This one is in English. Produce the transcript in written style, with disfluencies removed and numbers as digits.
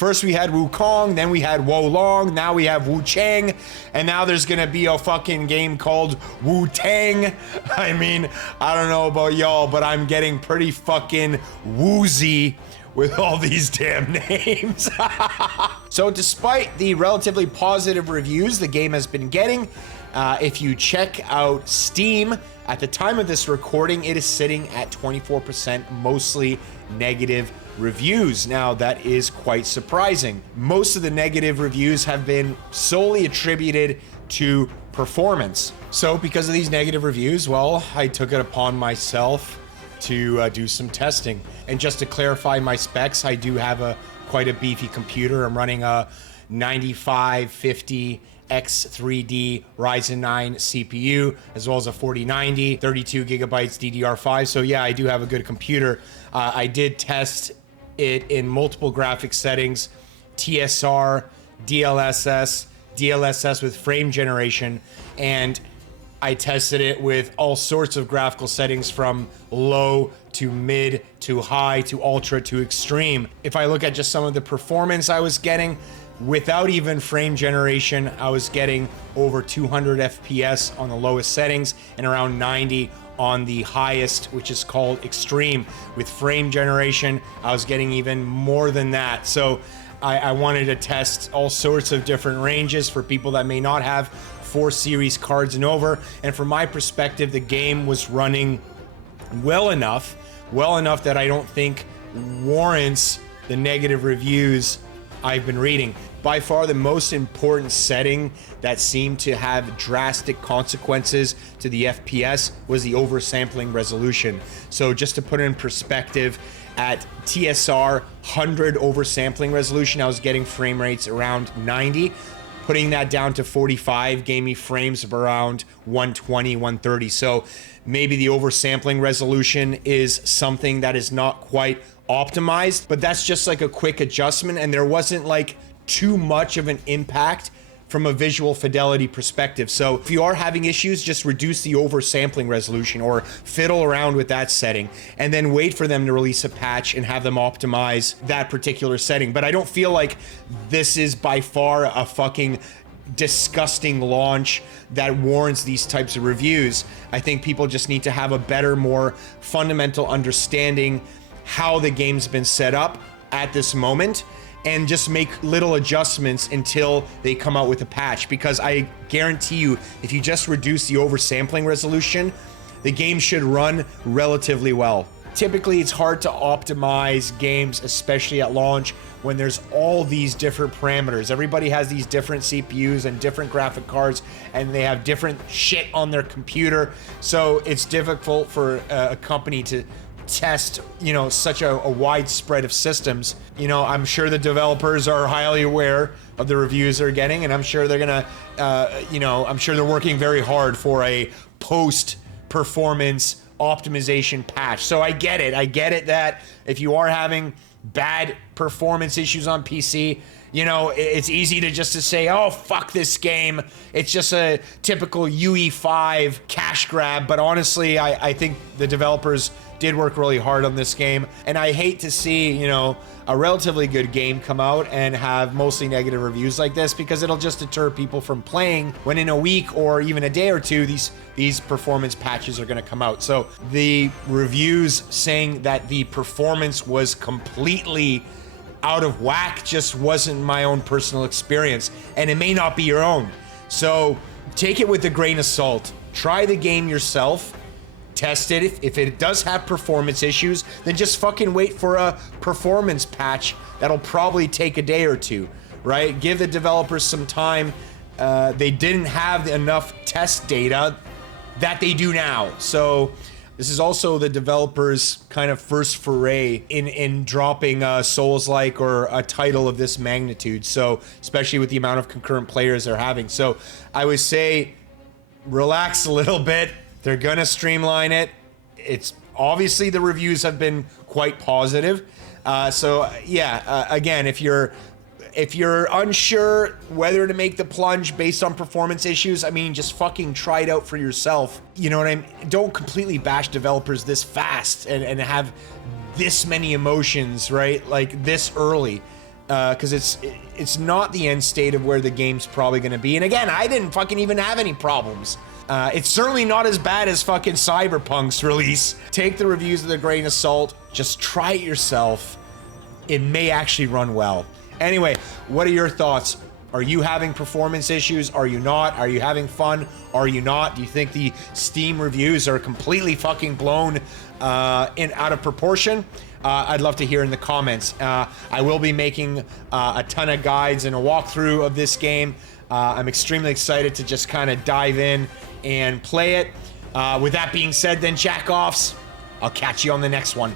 First we had Wukong, then we had Wolong, now we have Wuchang, and now there's gonna be a fucking game called Wu-Tang. I mean, I don't know about y'all, but I'm getting pretty fucking woozy with all these damn names. So despite the relatively positive reviews the game has been getting, if you check out Steam, at the time of this recording, it is sitting at 24%, mostly negative reviews. Now, that is quite surprising. Most of the negative reviews have been solely attributed to performance. So because of these negative reviews, well, I took it upon myself to do some testing. And just to clarify my specs, I do have quite a beefy computer. I'm running a 9550 X3D Ryzen 9 CPU, as well as a 4090, 32 gigabytes DDR5. So yeah, I do have a good computer. I did test it in multiple graphic settings, TSR, DLSS with frame generation, and I tested it with all sorts of graphical settings from low to mid to high to ultra to extreme. If I look at just some of the performance I was getting, without even frame generation, I was getting over 200 FPS on the lowest settings and around 90 on the highest, which is called extreme. With frame generation, I was getting even more than that. So I wanted to test all sorts of different ranges for people that may not have 4 series cards and over. And from my perspective, the game was running well enough that I don't think warrants the negative reviews I've been reading. By far the most important setting that seemed to have drastic consequences to the FPS was the oversampling resolution. So just to put it in perspective, at TSR 100 oversampling resolution, I was getting frame rates around 90. Putting that down to 45 gave me frames of around 120, 130. So maybe the oversampling resolution is something that is not quite optimized, but that's just like a quick adjustment, and there wasn't like too much of an impact from a visual fidelity perspective. So if you are having issues, just reduce the oversampling resolution or fiddle around with that setting and then wait for them to release a patch and have them optimize that particular setting. But I don't feel like this is by far a fucking disgusting launch that warrants these types of reviews. I think people just need to have a better, more fundamental understanding how the game's been set up at this moment, and just make little adjustments until they come out with a patch. Because I guarantee you, if you just reduce the oversampling resolution, the game should run relatively well. Typically, it's hard to optimize games, especially at launch, when there's all these different parameters. Everybody has these different CPUs and different graphic cards, and they have different shit on their computer. So it's difficult for a company to test, you know, such a wide spread of systems. You know, I'm sure the developers are highly aware of the reviews they're getting, and I'm sure they're gonna, I'm sure they're working very hard for a post-performance optimization patch. So I get it that if you are having bad performance issues on PC, you know, it's easy to say, oh, fuck this game. It's just a typical UE5 cash grab. But honestly, I think the developers did work really hard on this game. And I hate to see, you know, a relatively good game come out and have mostly negative reviews like this, because it'll just deter people from playing when in a week or even a day or two, these performance patches are gonna come out. So the reviews saying that the performance was completely out of whack just wasn't my own personal experience, and it may not be your own. So take it with a grain of salt. Try the game yourself. Test it. If it does have performance issues, then just fucking wait for a performance patch that'll probably take a day or two, right? Give the developers some time. They didn't have enough test data that they do now. So this is also the developers' kind of first foray in dropping a Soulslike or a title of this magnitude. So especially with the amount of concurrent players they're having. So I would say relax a little bit. They're gonna streamline it. It's obviously the reviews have been quite positive. Again, if you're unsure whether to make the plunge based on performance issues, I mean, just fucking try it out for yourself. You know what I mean? Don't completely bash developers this fast and have this many emotions, right? Like this early. because it's not the end state of where the game's probably going to be. And again, I didn't fucking even have any problems. It's certainly not as bad as fucking Cyberpunk's release. Take the reviews with a grain of salt. Just try it yourself. It may actually run well. Anyway, what are your thoughts? Are you having performance issues? Are you not? Are you having fun? Are you not? Do you think the Steam reviews are completely fucking blown out of proportion? I'd love to hear in the comments. I will be making a ton of guides and a walkthrough of this game. I'm extremely excited to just kind of dive in and play it. With that being said, then, jack-offs, I'll catch you on the next one.